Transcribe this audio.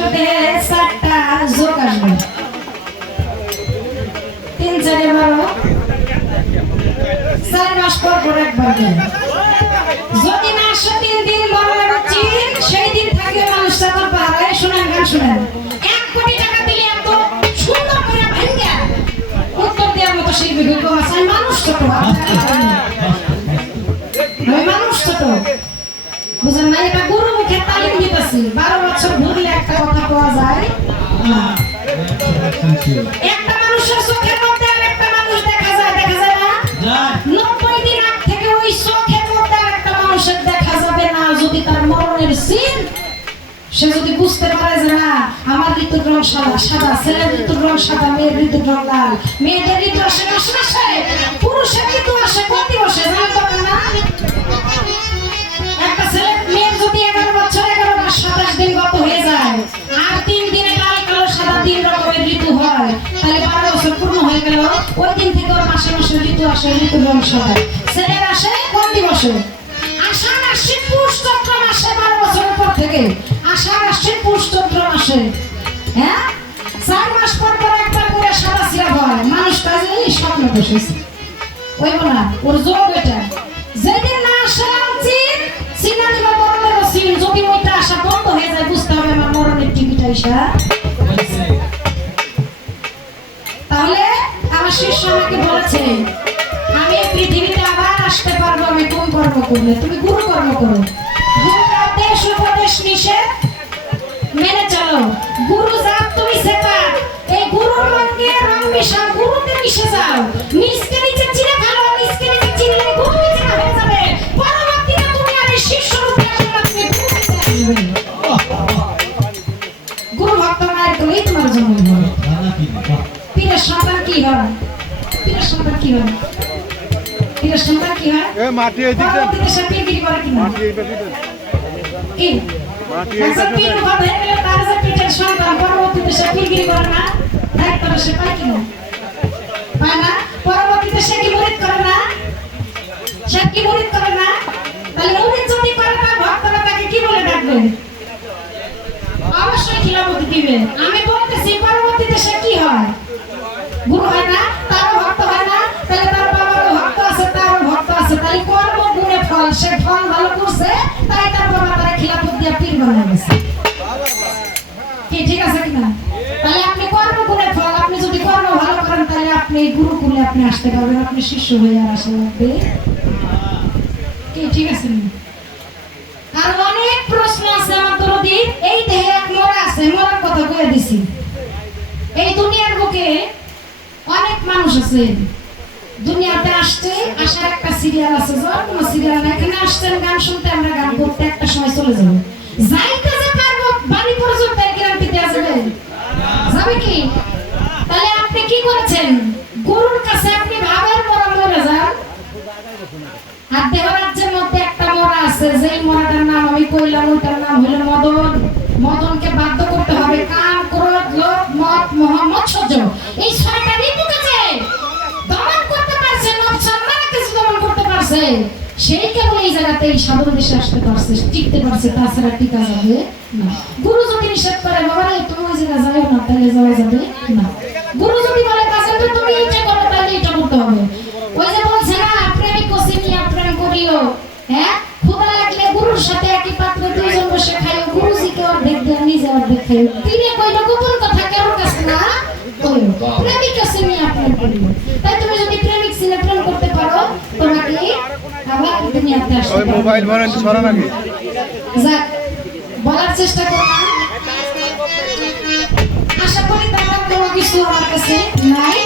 মানুষের দেহে 4টা যোগ আসবে 3 4 12 4 মাস পর পর একবার করে যদি না আসে 3 দিন মরণের চিন সেই দিন থাকে মানুষটা তোর পাহাড়ে শুনেন গান শুনেন 1 কোটি টাকা দিলে এত সুন্দর করে ভাঙ্গা উত্তর দেওয়ার মতো সেই বিবেক আছে মানুষ ছোট মানুষ ছোট বুঝেন না এটা গুরু মুখে তালিম দিতেছি 12 বছর ঘুরলে একটা কথা পাওয়া যায় না একটা মানুষের চোখের মধ্যে আরেকটা মানুষ দেখা যায় না 90 দিন আগ থেকে ওই চোখের মধ্যে আরেকটা মানুষের দেখা যাবে না যদি তার মরণের সিন সে যদি বুঝতে পারে যে না আমার ঋতুর রং সাদা সাদা ছেলের ঋতুর রং সাদা মেয়ের ঋতুর রং লাল মেয়েদের ঋতু আসে মাসে মাসে পুরুষের ঋতু আসে প্রতি বসে জানেন না একটা ছেলে মেয়ের যদি 11 বছর 11 মাস 27 দিন গত হয়ে যায় আর 3 দিনে লাল কালো সাদা 3 রকমের ঋতু হয় তাহলে 12 বছর পূর্ণ হয়ে গেল ওই দিন থেকে ওর মাসে মাসে ঋতু আসে ঋতুর রং সাদা ছেলের আসে কোন দিবসে আষাঢ় আশ্বিন পুষ চৈত্র মাসে 12 বছরের পর থেকে আষাঢ় আশ্বিন পুষ চৈত্র মাসে হ্যাঁ 4 মাস পর পর একবার করে সাদা সিরা হয় মানুষ কাজে স্বপ্ন বসেছে ওই বলা ওর যোগ এটা যেদিন না আসে চিন চিনা দিবা মরণের চিন যদি ওইটা আসা বন্ধ হয়ে যায় বুঝতে হবে আমার মরণের টিভিটা এসা তাহলে আমার শিষ্য আমাকে বলেছে আমি পৃথিবীতে আবার আসতে পারবো আমি কোন কর্ম করলে তুমি গুরু কর্ম করো গুরু আদেশ উপদেশ নিষেধ মেনে চলো গুরু জাত তুমি সেটা এই গুরুর রঙে রং মিশাও গুরুতে মিশে যাও নিজকে নিজে চিনে ভালো নিজকে নিজে চিনলে গুরু নিজে হয়ে যাবে পরবর্তীতে তুমি আর শিষ্য রূপে আসবে গুরু ভক্ত মায়ের কোলেই তোমার জন্ম হয় পীরের সন্তান কি হয় পীরের সন্তান কি হয় পীরের সন্তান কি হয় এ মাটি এই দিকে পরবর্তীতে সে পীরগিরি করে কি মাটি এই দিকে কি মাটি এই একজন পীর দিকে কথা হয়ে গেলে তার যে পীরের সন্তান পরবর্তীতে সে পীরগিরি করে না দায়িত্ব সে পায় কি না পায় না পরবর্তীতে সে কি মুরিদ করে না সে কি মুরিদ করে না তাহলে মুরিদ যদি করে তার ভক্তরা তাকে কি বলে ডাকবে অবশ্যই খিলাফতি দিবে আমি বলতেছি পরবর্তীতে সে কি হয় গুরু হয় না তারও ভক্ত হয় না তাহলে তার বাবারও ভক্ত আছে তারও ভক্ত আছে তাহলে কর্ম গুণে ফল সে ফল ভালো করছে তাই তার বাবা তারা খিলাফত দিয়ে পীর বানায় গেছে কি ঠিক আছে কিনা তাহলে আপনি কর্ম গুণে ফল আপনি যদি কর্ম ভালো করেন তাহলে আপনি গুরুকুলে আপনি আসতে পারবেন আপনি শিষ্য হয়ে আর আসা লাগবে কি ঠিক আছে আর অনেক প্রশ্ন আছে আমার দরদির এই দেহে এক মরা আছে মরার কথা কয়ে দিছি এই দুনিয়ার বুকে অনেক মানুষ আছে দুনিয়াতে আসছে আসার একটা সিরিয়াল আছে যার কোনো সিরিয়াল না এখানে আসছেন গান শুনতে আমরা গান করতে একটা সময় চলে যাব যাইতে যে পারবো বাড়ি পর্যন্ত গ্যারান্টি দেওয়া যাবে যাবে কি তাহলে আপনি কি করেছেন গুরুর কাছে আপনি ভাবের মরা মরে যান আর দেহরাজ্যের মধ্যে একটা মরা আছে যেই মরাটার নাম আমি কইলাম ওইটার নাম হলো মদন মদনকে বাধ্য করতে হবে কাম ক্রোধ লোভ মদ মোহ মৎসর্য এই ছয়টা ঋতুকে দমন করতে পারছে নবসম্মানে কিছু দমন করতে পারছে সেই কেবল এই জায়গাতে এই সাধন দেশে আসতে পারছে টিকতে পারছে তাছাড়া টিকা যাবে না গুরু যদি নিষেধ করে বাবা রে তুমি ওই জায়গা যাও না তাহলে যাওয়া যাবে না গুরু যদি বলে কাছে তুমি এইটা করো তাহলে এটা করতে হবে ওই যে বলছে না প্রেমিক কোসিনিয়া প্রেম করিও হ্যাঁ ক্ষুধা লাগলে গুরুর সাথে একই পাত্রে দুইজন বসে খাইও গুরুজিকে অর্ধেক দেন নিজে অর্ধেক খাইও তিনি কইলো গোপন কথা কেউ কাছে না কইও প্রেমিক কোসিনিয়া প্রেম করিও তাই তুমি যদি প্রেমিক সিনে প্রেম করতে পারো তোমাকে আবার দুনিয়াতে আসতে ওই মোবাইল মারেন ছড়া নাকি যাক বলার চেষ্টা করলাম আশা করি তারা কোনো কিছু আমার কাছে নাই